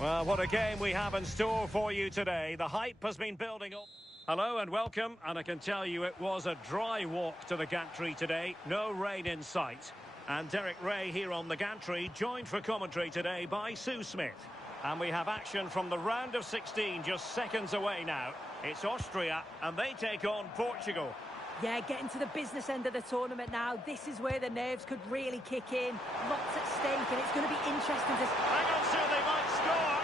Well, what a game we have in store for you today. The hype has been building up. Hello and welcome, and I can tell you it was a dry walk to the gantry today. No rain in sight. And Derek Ray here on the gantry, joined for commentary today by Sue Smith. And we have action from the round of 16 just seconds away now. It's Austria, and they take on Portugal. Yeah, getting to the business end of the tournament now. This is where the nerves could really kick in. Lots at stake, and it's going to be interesting to... Hang on, Sue, they might score.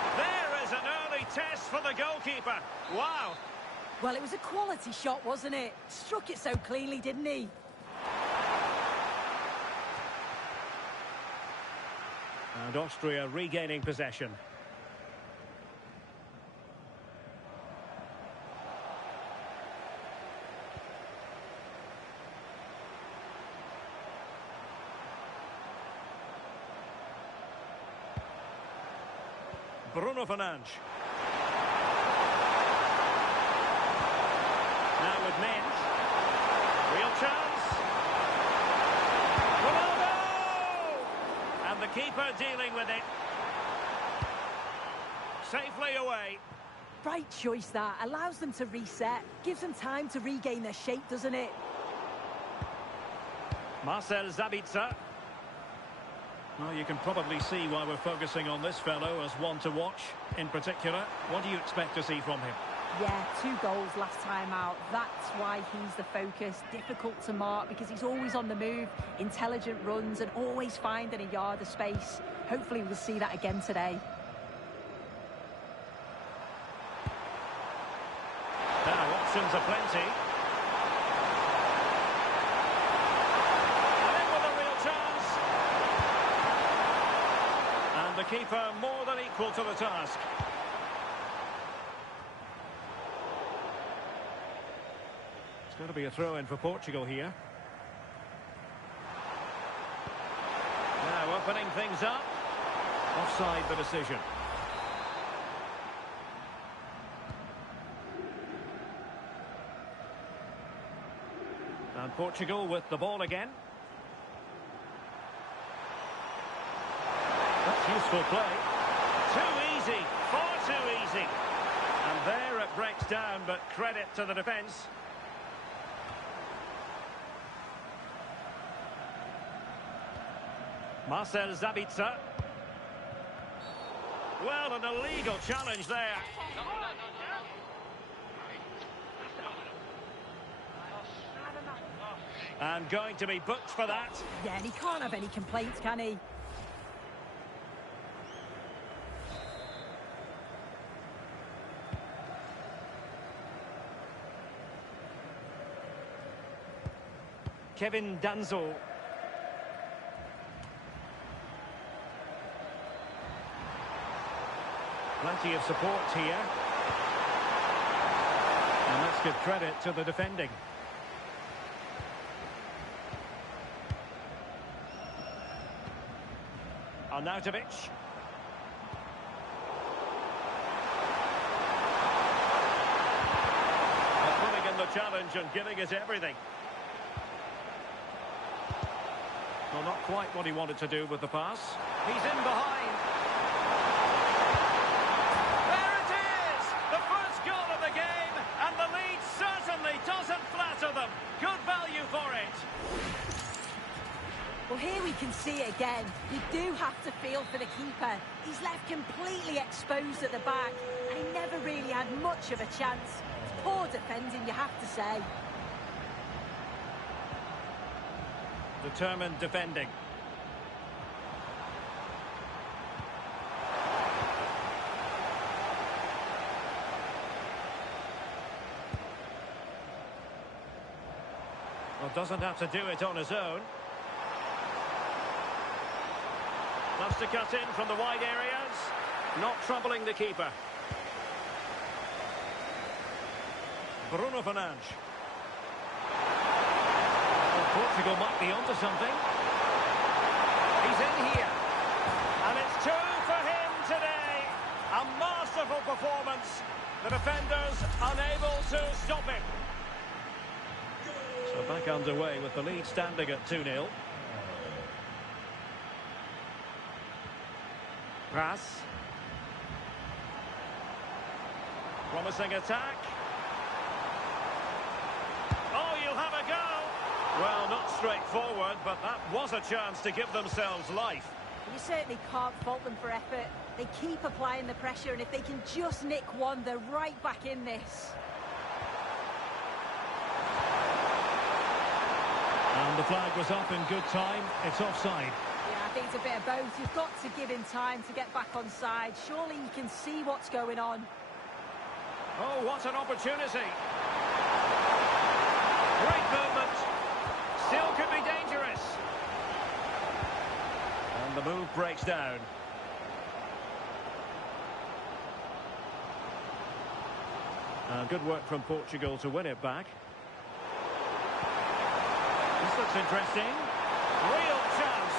And there is an early test for the goalkeeper. Wow. Well, it was a quality shot, wasn't it? Struck it so cleanly, didn't he? And Austria regaining possession. Bruno Fernandes. Now with Mendes. Real chance. Ronaldo! And the keeper dealing with it. Safely away. Right choice that. Allows them to reset. Gives them time to regain their shape, doesn't it? Marcel Sabitzer. Well, you can probably see why we're focusing on this fellow as one to watch in particular. What do you expect to see from him? Yeah, 2 goals last time out. That's why he's the focus. Difficult to mark because he's always on the move. Intelligent runs and always finding a yard of space. Hopefully we'll see that again today. Now, options are plenty. The keeper more than equal to the task. It's going to be a throw-in for Portugal here. Now opening things up. Offside the decision. And Portugal with the ball again. Useful play. Too easy. Far too easy. And there it breaks down, but credit to the defence. Marcel Sabitzer. Well, an illegal challenge there. And going to be booked for that. Yeah, and he can't have any complaints, can he? Kevin Danso. Plenty of support here. And let's give credit to the defending. Arnautovic. Putting in the challenge and giving it everything. Well, not quite what he wanted to do with the pass. He's in behind. There it is! The first goal of the game, and the lead certainly doesn't flatter them. Good value for it. Well, here we can see it again. You do have to feel for the keeper. He's left completely exposed at the back, and he never really had much of a chance. It's poor defending, you have to say. Determined defending. Well, doesn't have to do it on his own. Loves to cut in from the wide areas. Not troubling the keeper. Bruno Fernandes. Portugal might be onto something. He's in here. And it's 2 for him today. A masterful performance. The defenders unable to stop him. So back underway with the lead standing at 2-0. Pass. Promising attack. Oh, you'll have a go. Well, not straightforward, but that was a chance to give themselves life. You certainly can't fault them for effort. They keep applying the pressure, and if they can just nick one, they're right back in this. And the flag was up in good time. It's offside. Yeah, I think it's a bit of both. You've got to give him time to get back on side. Surely he can see what's going on. Oh, what an opportunity. Great movement. Still could be dangerous. And the move breaks down. Good work from Portugal to win it back. This looks interesting. Real chance.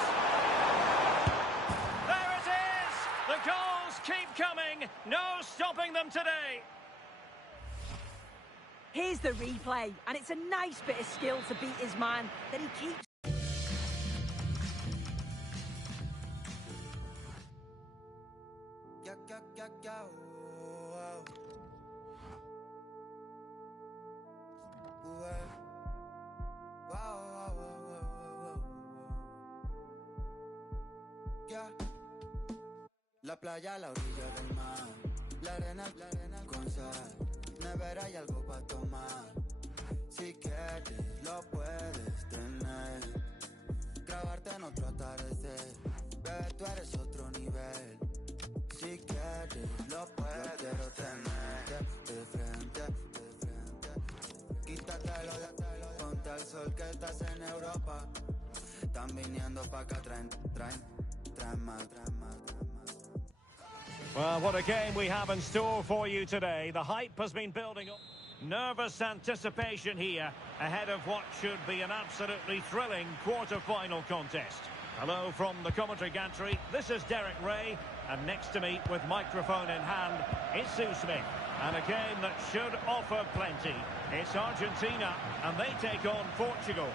There it is! The goals keep coming. No stopping them today. Here's the replay, and it's a nice bit of skill to beat his man that he keeps. La playa a la orilla del mar, la arena con sal, nevera y algo para tomar. Si quieres lo puedes tener, grabarte en otro atardecer, bebé tú eres otro nivel. Si quieres lo puedes, yo quiero tenerte de frente, quítatelo, ponte al sol que estás en Europa. Están viniendo pa' acá, traen más. Well, what a game we have in store for you today. The hype has been building up. Nervous anticipation here ahead of what should be an absolutely thrilling quarter-final contest. Hello from the commentary gantry. This is Derek Ray, and next to me with microphone in hand, it's Sue Smith. And a game that should offer plenty. It's Argentina, and they take on Portugal.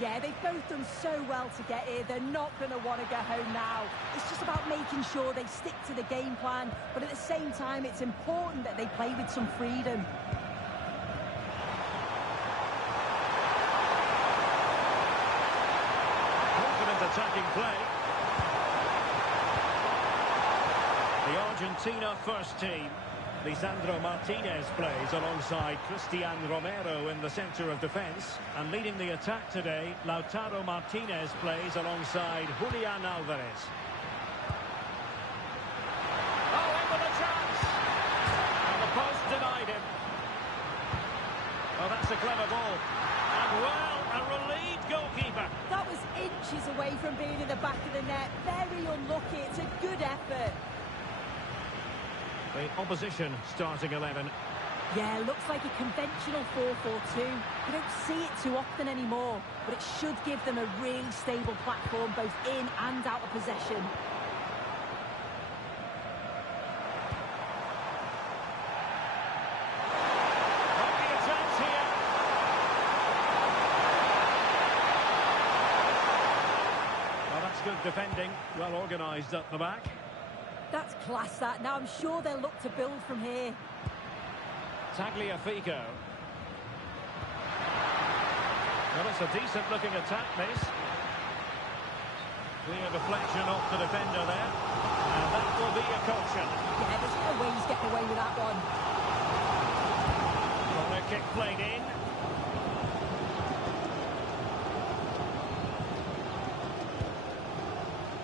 Yeah, they've both done so well to get here. They're not going to want to go home now. It's just about making sure they stick to the game plan, but at the same time, it's important that they play with some freedom. Confident attacking play. The Argentina first team. Lisandro Martinez plays alongside Cristian Romero in the centre of defence. And leading the attack today, Lautaro Martinez plays alongside Julian Alvarez. Oh, in with a chance! And the post denied him. Oh, that's a clever ball. And well, a relieved goalkeeper. That was inches away from being in the back of the net. Very unlucky. It's a good effort. The opposition starting 11. Yeah, looks like a conventional 4-4-2. You don't see it too often anymore, but it should give them a really stable platform both in and out of possession. Might be a chance here. Well, that's good defending. Well organised at the back. That's class, that. Now I'm sure they'll look to build from here. Tagliafico. Well, it's a decent-looking attack, this. Clear deflection off the defender there. And that will be a caution. Yeah, there's no way he's getting away with that one. Corner kick played in.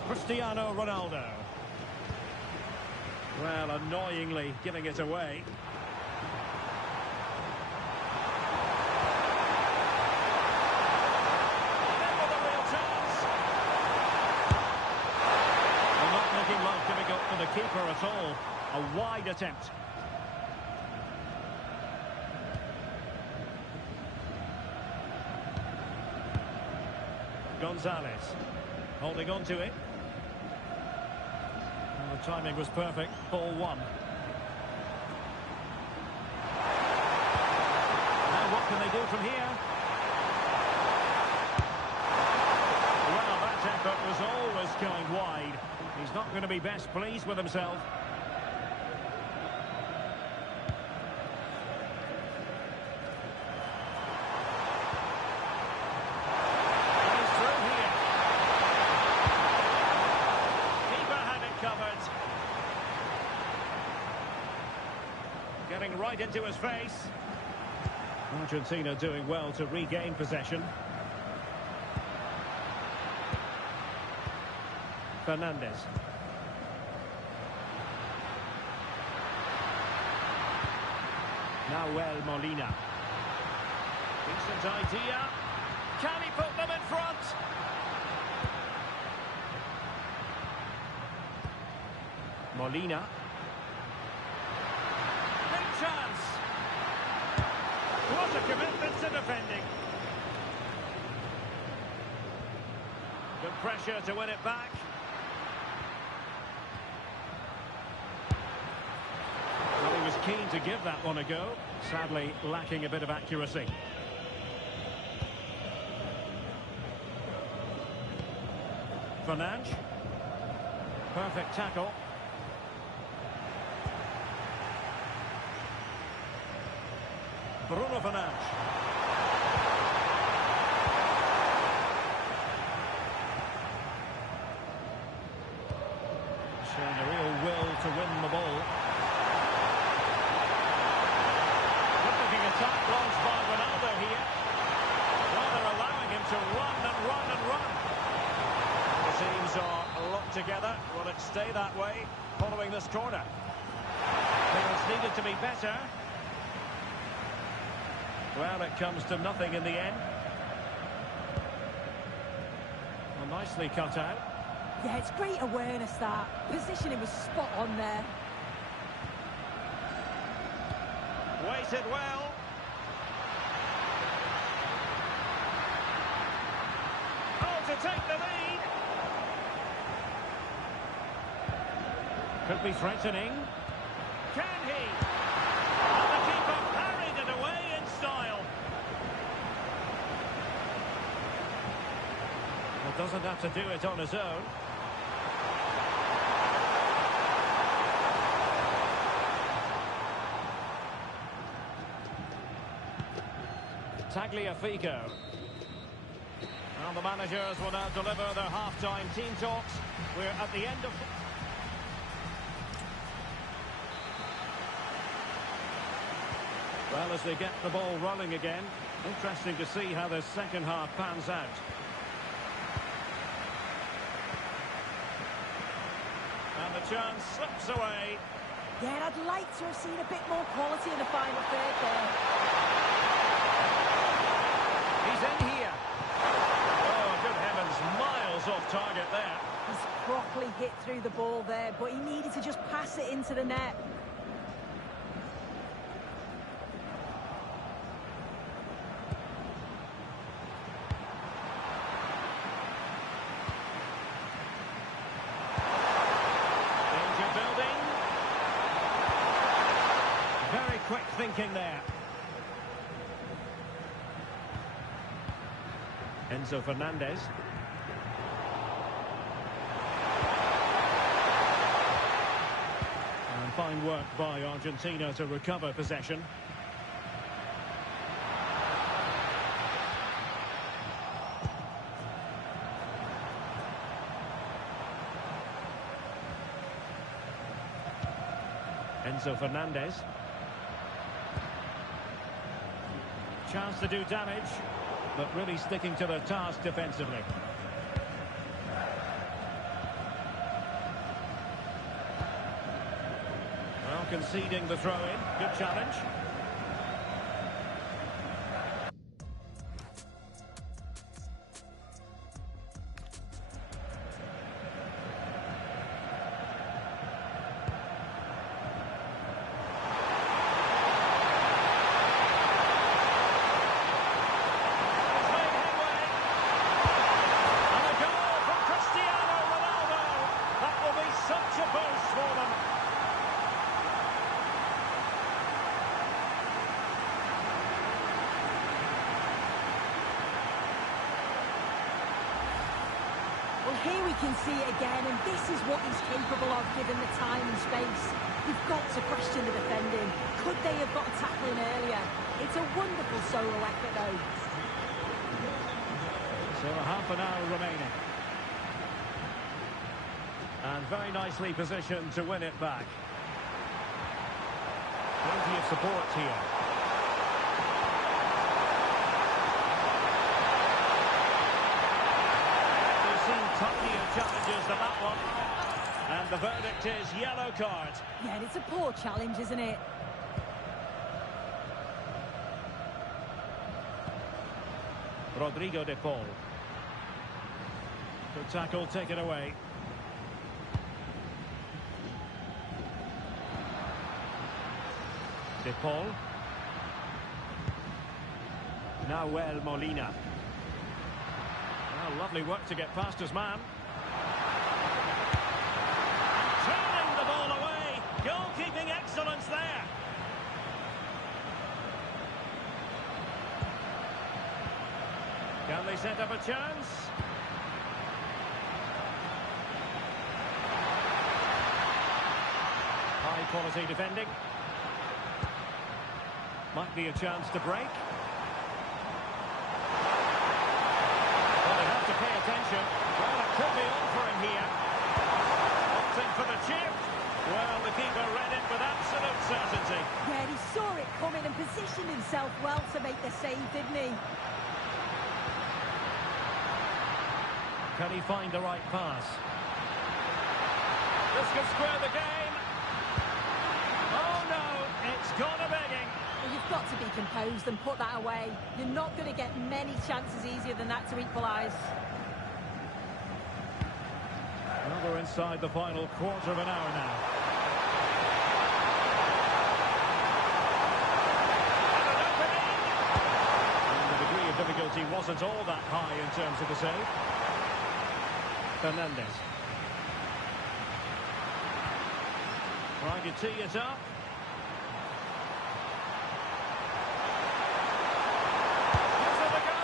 Cristiano Ronaldo. Well, annoyingly giving it away. And then with a real chance. Well, not looking like difficult for the keeper at all. A wide attempt. Gonzalez holding on to it. The timing was perfect. Ball one. Now what can they do from here? Well, that effort effort was always going wide. He's not going to be best pleased with himself. He's through here. Keeper had it covered. Getting right into his face. Argentina doing well to regain possession. Fernandez. Nahuel Molina. Decent idea. Can he put them in front? Molina. Big chance. What a commitment to defending. Good pressure to win it back. Well, he was keen to give that one a go. Sadly, lacking a bit of accuracy. Fernandes. Perfect tackle. Bruno Fernandes. Showing a real will to win the ball. Good-looking attack launched by Ronaldo here. Well, they're allowing him to run and run and run. The teams are locked together. Will it stay that way following this corner? Things needed to be better. Well, it comes to nothing in the end. Well, nicely cut out. Yeah, it's great awareness, that. Positioning was spot on there. Waited well. Oh, to take the lead. Could be threatening. Can he? And the keeper parried it away in style. Well, doesn't have to do it on his own. Tagliafico. Well, the managers will now deliver their half-time team talks. We're at the end of... Well, as they get the ball rolling again, interesting to see how the second half pans out. And the chance slips away. Yeah, and I'd like to have seen a bit more quality in the final third there. He's in here. Oh, good heavens, miles off target there. He's properly hit through the ball there, but he needed to just pass it into the net. Danger building. Very quick thinking there. Enzo Fernandez. And fine work by Argentina to recover possession. Enzo Fernandez. Chance to do damage, but really sticking to their task defensively. Well, conceding the throw-in. Good challenge. Here we can see it again, and this is what he's capable of given the time and space. You've got to question the defending. Could they have got a tackle in earlier? It's a wonderful solo effort, though. So half an hour remaining. And very nicely positioned to win it back. Plenty of support here. We've seen tinier challenges than that one. And the verdict is yellow card. Yeah, and it's a poor challenge, isn't it? Rodrigo de Paul. Good tackle taken away. De Paul. Nahuel Molina. Well, lovely work to get past his man. Turning the ball away. Goalkeeping excellence there. Can they set up a chance? High quality defending. Might be a chance to break. Well, they have to pay attention. Well, it could be on for him here. Opting for the chip. Well, the keeper read it with absolute certainty. Yeah, he saw it coming and positioned himself well to make the save, didn't he? Can he find the right pass? This could square the game. Oh no, it's gone a begging. Well, you've got to be composed and put that away. You're not going to get many chances easier than that to equalise. Well, we're inside the final quarter of an hour now. And an opening! And the degree of difficulty wasn't all that high in terms of the save. Fernandez. Trying to tee it up. Gives it a go.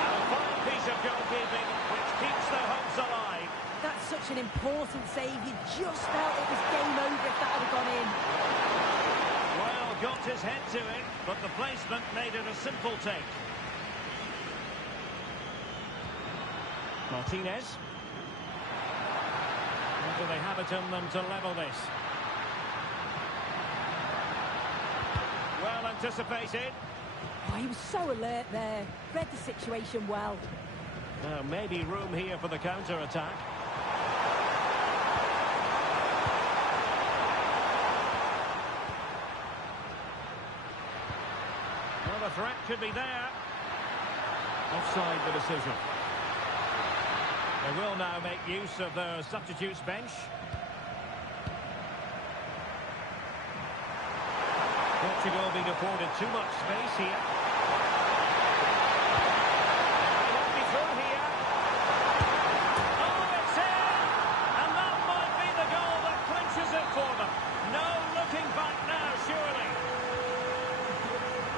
And a fine piece of goalkeeping which keeps their hopes alive. That's such an important save. You just felt it was game over if that had gone in. Well, got his head to it, but the placement made it a simple take. Martinez. Or do they have it in them to level this? Well anticipated. Oh, he was so alert there. Read the situation well. Now, maybe room here for the counter-attack. Well, the threat could be there. Offside the decision. They will now make use of their substitutes bench. Portugal being afforded too much space here. They won't be through here. Oh, it's in! And that might be the goal that clinches it for them. No looking back now, surely.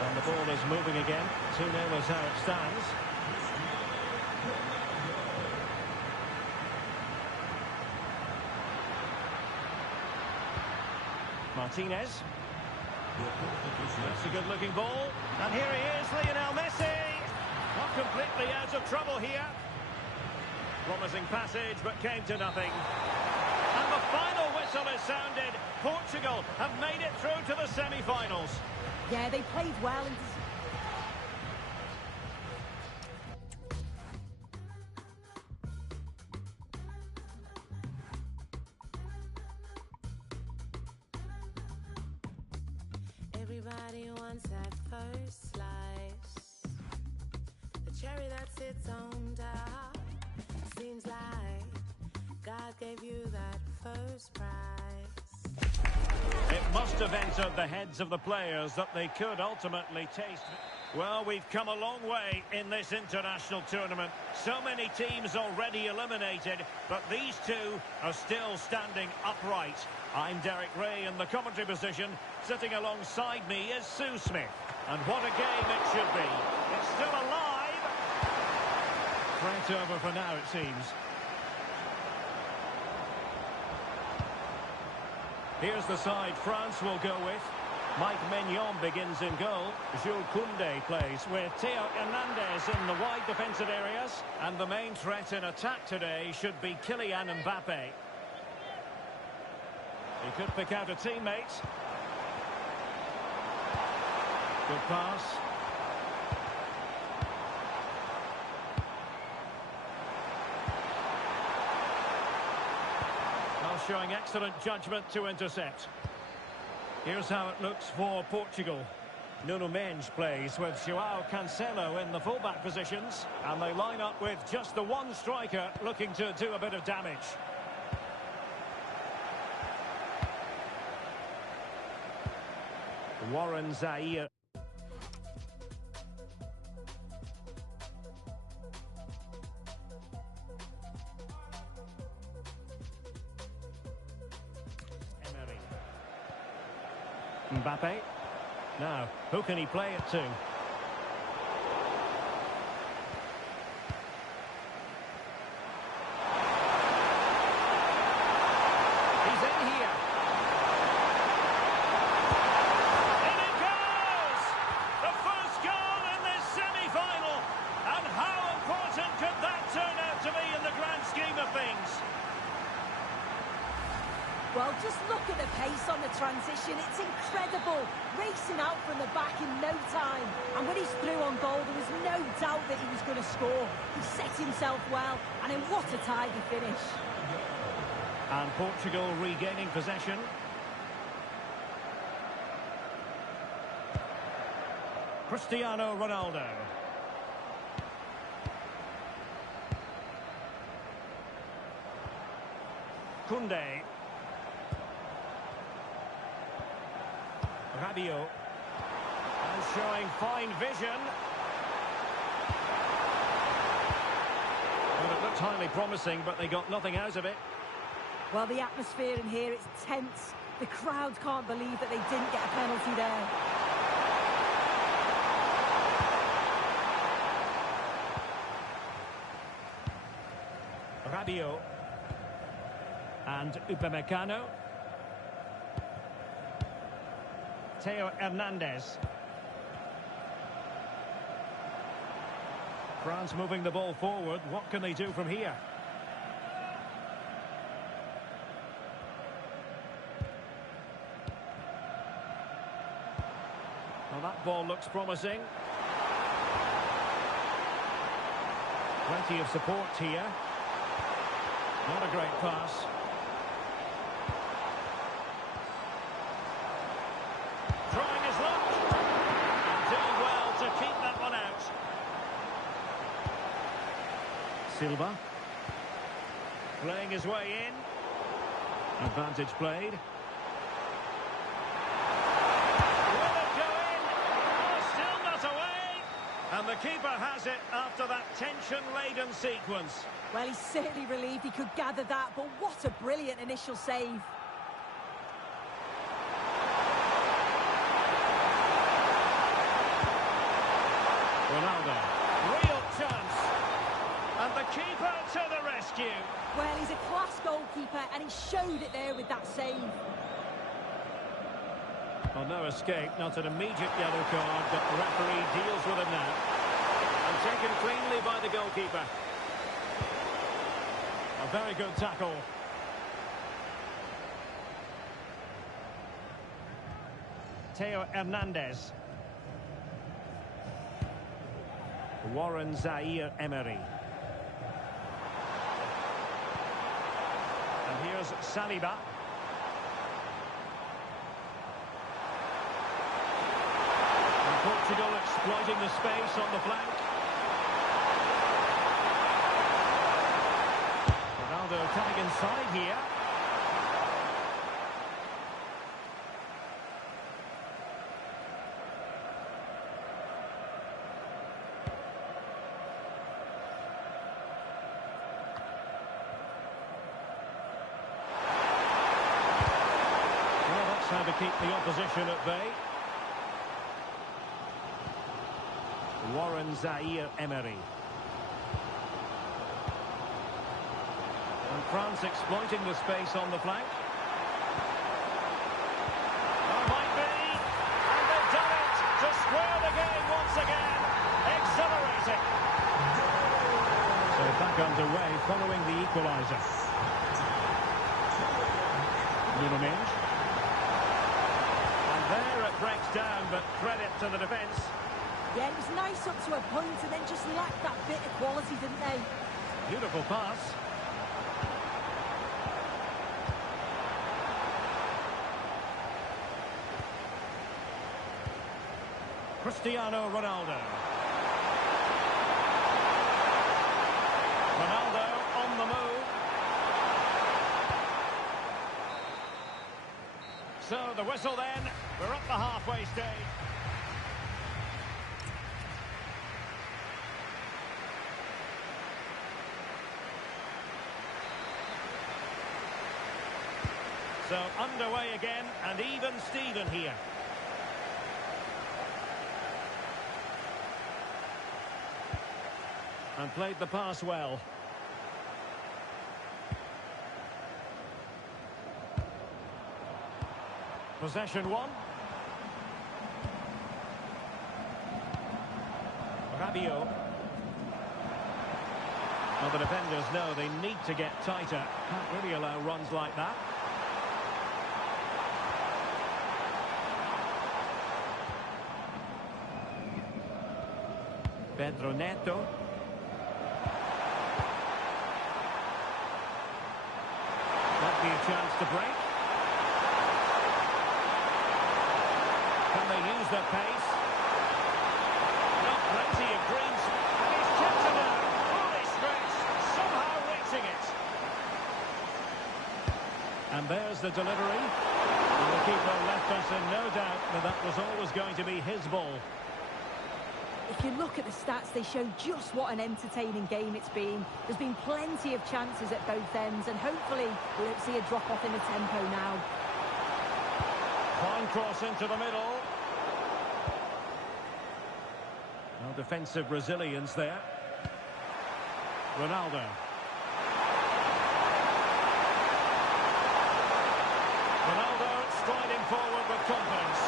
And the ball is moving again. 2-0 is how it stands. Martinez. That's a good-looking ball. And here he is, Lionel Messi. Not completely out of trouble here. Promising passage, but came to nothing. And the final whistle is sounded. Portugal have made it through to the semi-finals. Yeah, they played well. And everybody wants that first slice, the cherry that sits on top. Seems like God gave you that first prize. It must have entered the heads of the players that they could ultimately taste. Well, we've come a long way in this international tournament. So many teams already eliminated, but these two are still standing upright. I'm Derek Ray in the commentary position. Sitting alongside me is Sue Smith. And what a game it should be. It's still alive. Threat over for now, it seems. Here's the side France will go with. Mike Maignan begins in goal. Jules Koundé plays with Theo Hernandez in the wide defensive areas. And the main threat in attack today should be Kylian Mbappe. He could pick out a teammate. Good pass. Now showing excellent judgment to intercept. Here's how it looks for Portugal. Nuno Mendes plays with João Cancelo in the fullback positions. And they line up with just the one striker looking to do a bit of damage. Warren Zaire. Emery. Mbappe. Now, who can he play it to? He's in here. In it goes! The first goal in this semi-final. And how important could that turn out to be in the grand scheme of things? Well, just look at the pace on the transition. It's incredible. Racing out from the back in no time. And when he's through on goal, there was no doubt that he was going to score. He set himself well, and in what a tidy finish. And Portugal regaining possession. Cristiano Ronaldo. Koundé. Rabiot. And showing fine vision. Well, it looked highly promising, but they got nothing out of it. Well, the atmosphere in here, it's tense. The crowd can't believe that they didn't get a penalty there. Rabiot. And Upamecano. Theo Hernandez. France moving the ball forward. What can they do from here? Well, that ball looks promising. Plenty of support here. Not a great pass. Trying his luck. And doing well to keep that one out. Silva. Playing his way in. Advantage played. Will it go in? Oh, still not away. And the keeper has it after that tension-laden sequence. Well, he's certainly relieved he could gather that, but what a brilliant initial save. Ronaldo. Real chance. And the keeper to the rescue. Well, he's a class goalkeeper, and he showed it there with that save. Well, no escape, not an immediate yellow card, but the referee deals with it now. And taken cleanly by the goalkeeper. A very good tackle. Theo Hernandez. Warren Zaire Emery. And here's Saliba. And Portugal exploiting the space on the flank. Ronaldo coming inside here. How to keep the opposition at bay. Warren Zaire Emery. And France exploiting the space on the flank. away following the equaliser. Nuno Mendes. And there it breaks down, but credit to the defence. Yeah, it was nice up to a point and then just lacked that bit of quality, didn't they? Beautiful pass. Cristiano Ronaldo. Ronaldo on the move. So the whistle then. We're up the halfway stage. So underway again, and even Steven here. And played the pass well. Possession one. Rabiot. Well, the defenders know they need to get tighter. Can't really allow runs like that. Pedro Neto. Might be a chance to break. Can they use their pace? Not plenty of greens. And he's chipped it out. Fully stretched. Somehow reaching it. And there's the delivery. And the keeper left us in no doubt that that was always going to be his ball. If you look at the stats, they show just what an entertaining game it's been. There's been plenty of chances at both ends, and hopefully we won't see a drop-off in the tempo now. Fine cross into the middle. No defensive resilience there. Ronaldo. Ronaldo striding forward with confidence.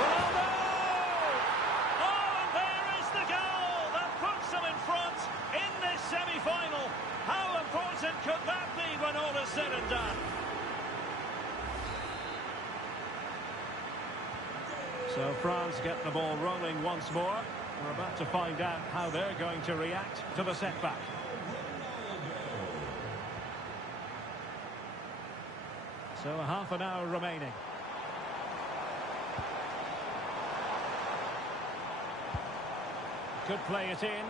Ronaldo! Semi-final. How important could that be when all is said and done? So France get the ball rolling once more. We're about to find out how they're going to react to the setback. So a half an hour remaining. Could play it in.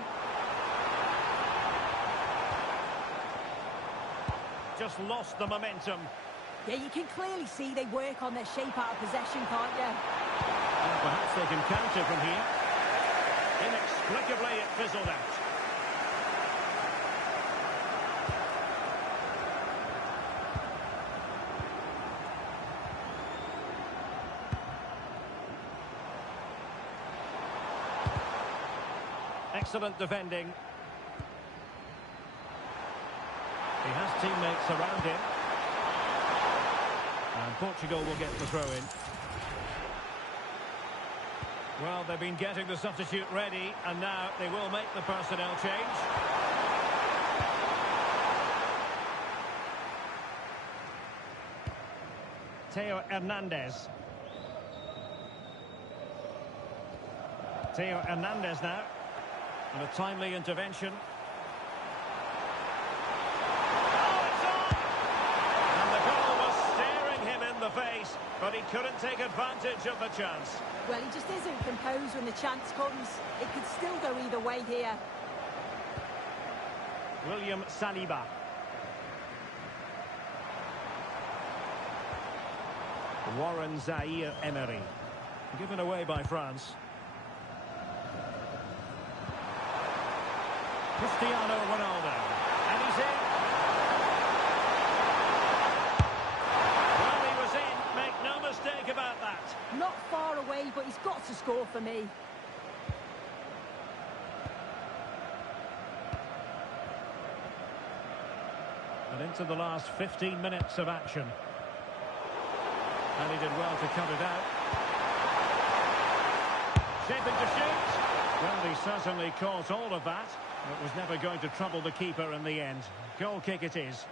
Just lost the momentum. Yeah, you can clearly see they work on their shape out of possession, can't you? And perhaps they can counter from here. Inexplicably, it fizzled out. Excellent defending. He has teammates around him. And Portugal will get the throw-in. Well, they've been getting the substitute ready, and now they will make the personnel change. Theo Hernandez. Theo Hernandez now. And a timely intervention. Face, but he couldn't take advantage of the chance. Well, he just isn't composed when the chance comes. It could still go either way here. William Saliba. Warren Zaïre-Emery. Given away by France. Cristiano Ronaldo. And he's in. About that. Not far away, but he's got to score for me. And into the last 15 minutes of action. And he did well to cut it out. Shaping to shoot. Well, Well, he certainly caught all of that. It was never going to trouble the keeper in the end. Goal kick it is.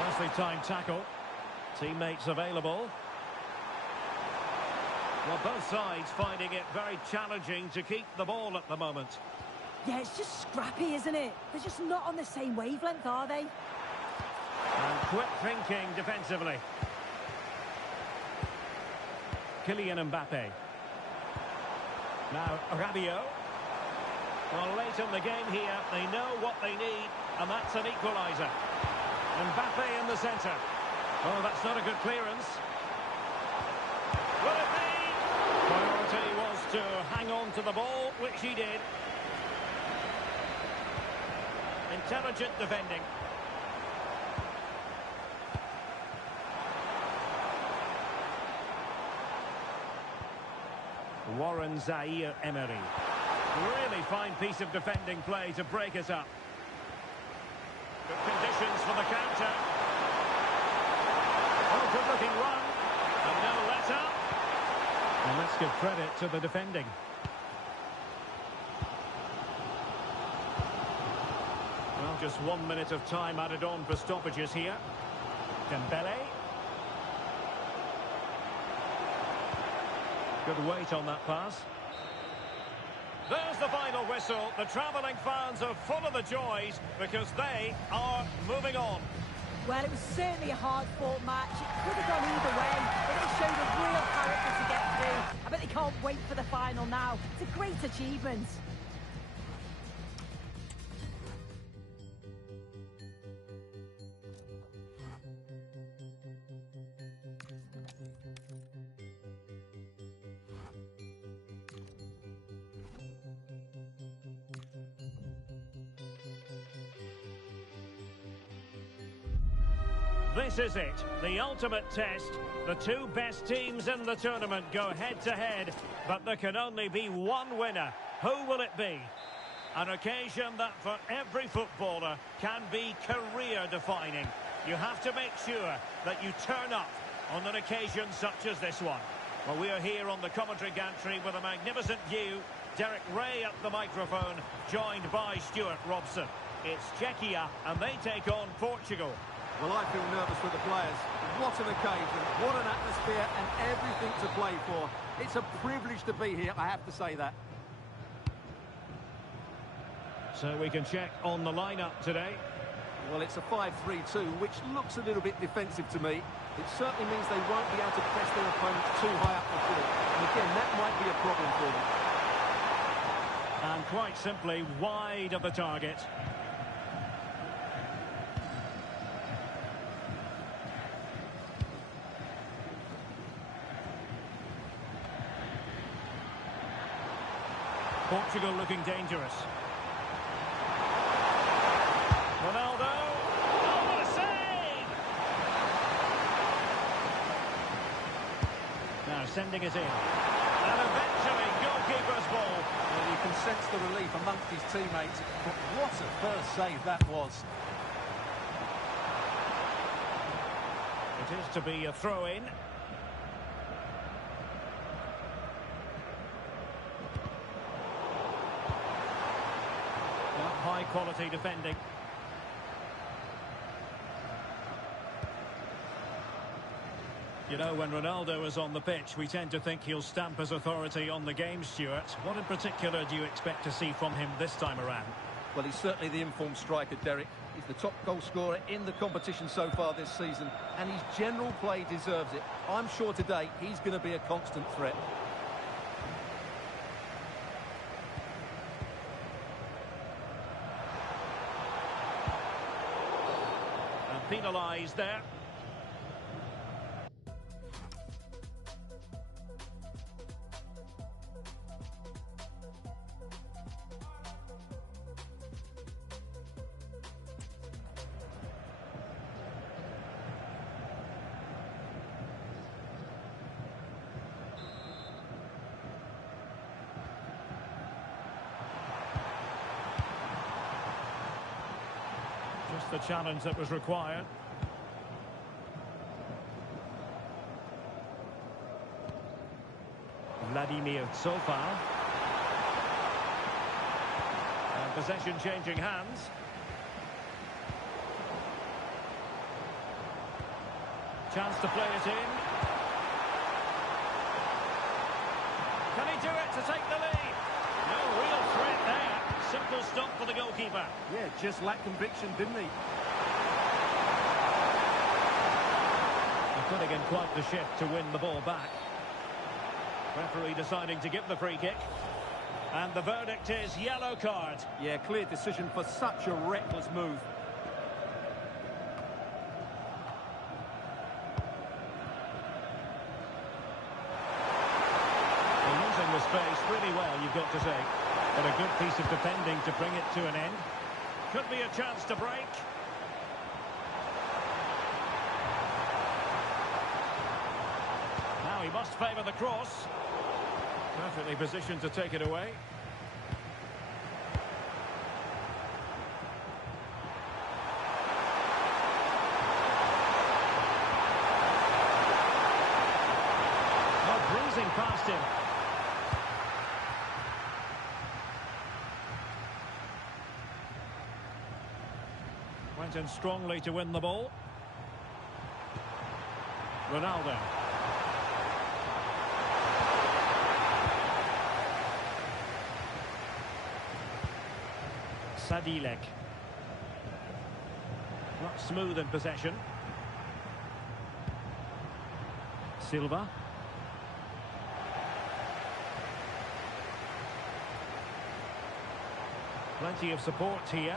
Nicely timed tackle. Teammates available. Well, both sides finding it very challenging to keep the ball at the moment. Yeah, it's just scrappy, isn't it? They're just not on the same wavelength, are they? And quick thinking defensively. Kylian Mbappe. Now Rabiot. Well, late in the game here, they know what they need, and that's an equaliser. Mbappe in the centre. Oh, that's not a good clearance. Will it be? Priority was to hang on to the ball, which he did. Intelligent defending. Warren Zaïre-Emery. Really fine piece of defending play to break it up. Good conditions for the counter. Oh, good-looking run. And no let-up. And let's give credit to the defending. Well, just 1 minute of time added on for stoppages here. Dembele. Good weight on that pass. There's the final whistle. The travelling fans are full of the joys because they are moving on. Well, it was certainly a hard-fought match. It could have gone either way, but they showed a real character to get through. I bet they can't wait for the final now. It's a great achievement. This is it, the ultimate test. The two best teams in the tournament go head-to-head, but there can only be one winner. Who will it be? An occasion that for every footballer can be career-defining. You have to make sure that you turn up on an occasion such as this one. Well, we are here on the commentary gantry with a magnificent view. Derek Ray at the microphone, joined by Stuart Robson. It's Czechia, and they take on Portugal. Well, I feel nervous for the players. What an occasion, what an atmosphere, and everything to play for. It's a privilege to be here, I have to say that. So we can check on the lineup today. Well, it's a 5-3-2, which looks a little bit defensive to me. It certainly means they won't be able to press their opponents too high up the field. And again, that might be a problem for them. And quite simply, wide of the target. Portugal looking dangerous. Ronaldo. Oh, what a save! Now sending it in. And eventually, goalkeeper's ball. Well, you can sense the relief amongst his teammates. But what a first save that was. It is to be a throw-in. High quality defending. You know, when Ronaldo is on the pitch, we tend to think he'll stamp his authority on the game, Stuart. What in particular do you expect to see from him this time around? Well, he's certainly the informed striker, Derek. He's the top goal scorer in the competition so far this season, and his general play deserves it. I'm sure today he's going to be a constant threat. Penalised there. the challenge that was required. Vladimir Tsofal. And possession changing hands. Chance to play it in. Can he do it to take the lead? No real threat there. Simple stop for the goalkeeper. Yeah, just lacked conviction, didn't he? Putting in quite the shift to win the ball back. Referee deciding to give the free kick. And the verdict is yellow card. Yeah, clear decision for such a reckless move. They're using the space really well, you've got to say. But a good piece of defending to bring it to an end. Could be a chance to break. Now he must favour the cross. Perfectly positioned to take it away. Oh, breezing past him. Went in strongly to win the ball. Ronaldo. Sadilek. Not smooth in possession. Silva. Plenty of support here.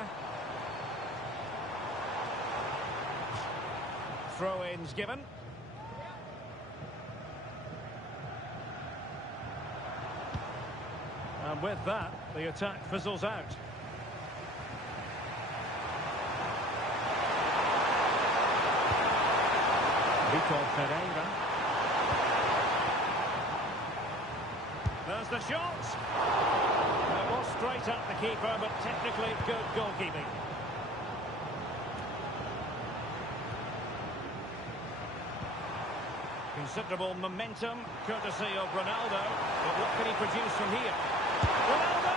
Throw-ins given. And with that, the attack fizzles out. Vitor Pereira. There's the shot. It was straight at the keeper, but technically good goalkeeping. Considerable momentum, courtesy of Ronaldo. But what can he produce from here? Ronaldo!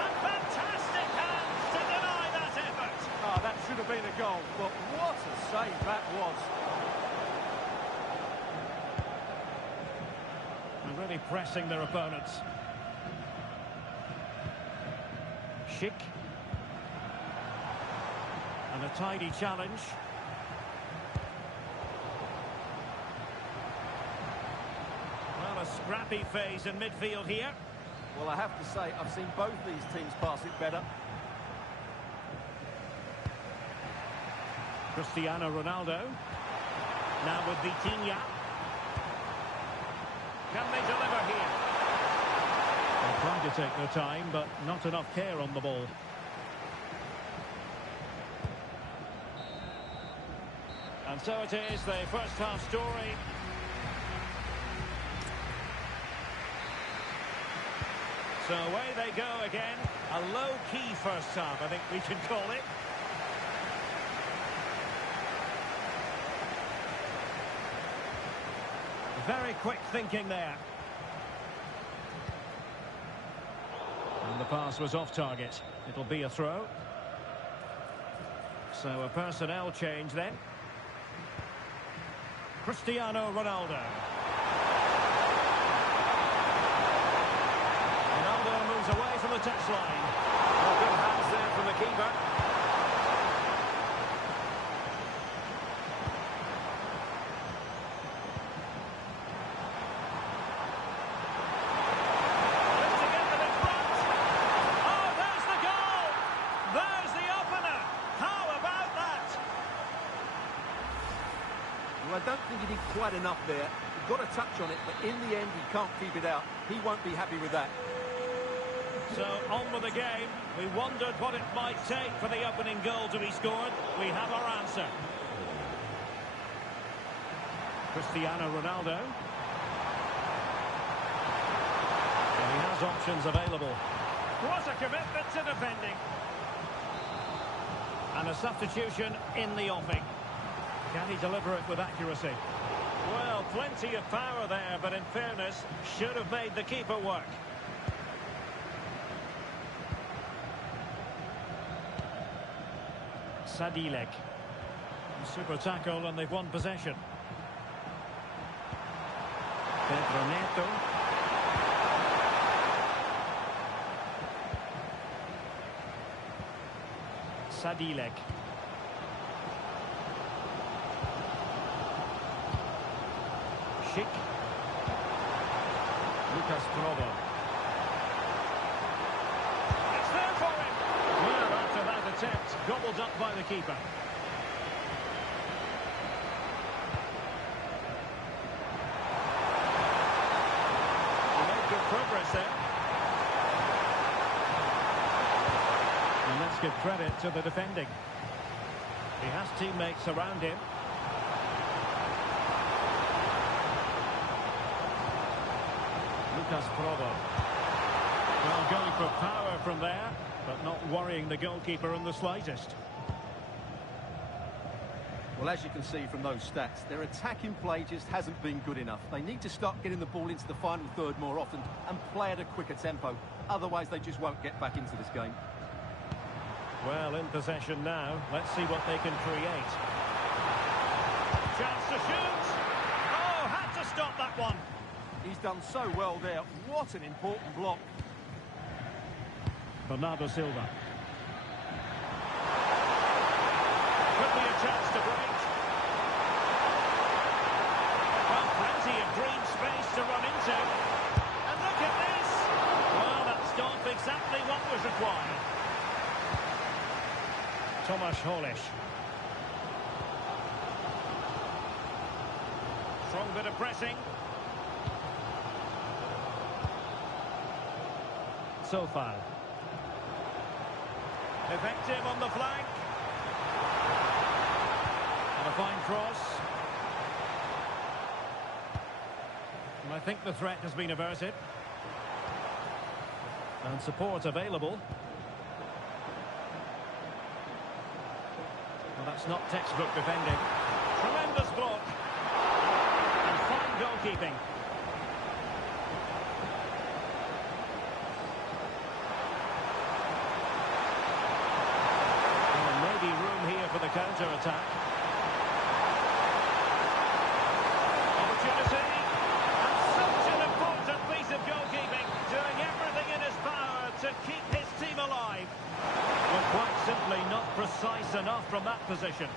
And fantastic hands to deny that effort. Oh, that should have been a goal, but what a save that was. And really pressing their opponents. Schick. And a tidy challenge. Well, a scrappy phase in midfield here. Well, I have to say, I've seen both these teams pass it better. Cristiano Ronaldo. Now with Vitinha. Can they deliver here? They're trying to take their time, but not enough care on the ball. And so it is, the first half story. So away they go again. A low-key first half, I think we can call it. Very quick thinking there. And the pass was off target. It'll be a throw. So a personnel change then. Cristiano Ronaldo. Ronaldo moves away from the touchline. Well, good hands there from the keeper. I don't think he did quite enough there. He got a touch on it, but in the end, he can't keep it out. He won't be happy with that. So, on with the game. We wondered what it might take for the opening goal to be scored. We have our answer. Cristiano Ronaldo. And he has options available. What a commitment to defending. And And a substitution in the offing. Can he deliver it with accuracy? Well, plenty of power there, but in fairness, should have made the keeper work. Sadilek. Super tackle, and they've won possession. Pedro Neto. Sadilek. Schick. Lucas Provo. It's there for him. Well, after that attempt, gobbled up by the keeper. He made good progress there. And let's give credit to the defending. He has teammates around him. Lucas Provo. Well, going for power from there, but not worrying the goalkeeper in the slightest. Well, as you can see from those stats, their attacking play just hasn't been good enough. They need to start getting the ball into the final third more often and play at a quicker tempo. Otherwise, they just won't get back into this game. Well, in possession now. Let's see what they can create. Chance to shoot. Oh, had to stop that one. He's done so well there. What an important block. Bernardo Silva. Could be a chance to break. Well, plenty of green space to run into. And look at this. Well, that stopped exactly what was required. Tomasz Holeš. Strong bit of pressing. Sofal. Effective on the flank. And a fine cross. And I think the threat has been averted. And support available. Well, that's not textbook defending. Tremendous block. And fine goalkeeping. For the counter-attack. Opportunity. And such an important piece of goalkeeping. Doing everything in his power to keep his team alive. But quite simply not precise enough from that position.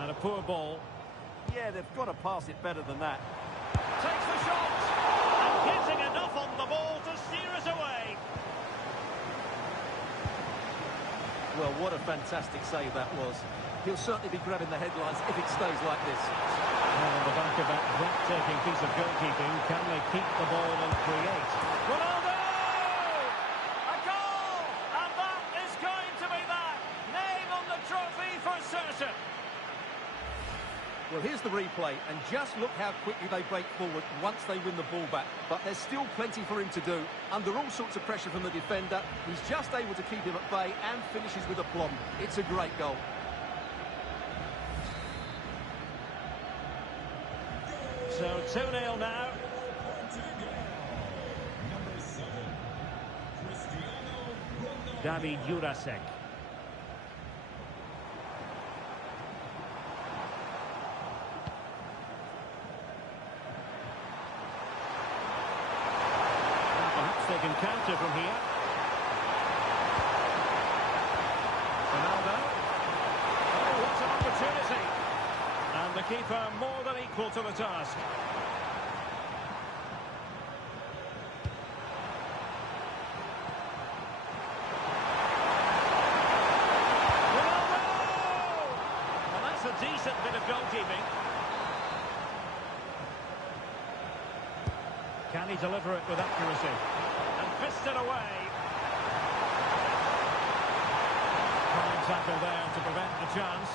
And a poor ball. Yeah, they've got to pass it better than that. Takes the shot. Getting enough on the ball to steer it away. Well, what a fantastic save that was. He'll certainly be grabbing the headlines if it stays like this. And on the back of that breathtaking piece of goalkeeping, can they keep the ball and create? Ronaldo! A goal! And that is going to be that. Name on the trophy for certain. Well, here's the replay, and just look how quickly they break forward once they win the ball back. But there's still plenty for him to do. Under all sorts of pressure from the defender, he's just able to keep him at bay and finishes with aplomb. It's a great goal. So 2-0 now. David Jurasek. They can counter from here. Ronaldo. Oh, what an opportunity. And the keeper more than equal to the task. Ronaldo! Well, that's a decent bit of goalkeeping. Can he deliver it with accuracy? And fist it away. Fine tackle there to prevent the chance.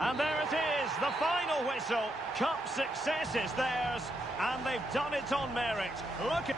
And there it is, the final whistle. Cup success is theirs, and they've done it on merit. Look at...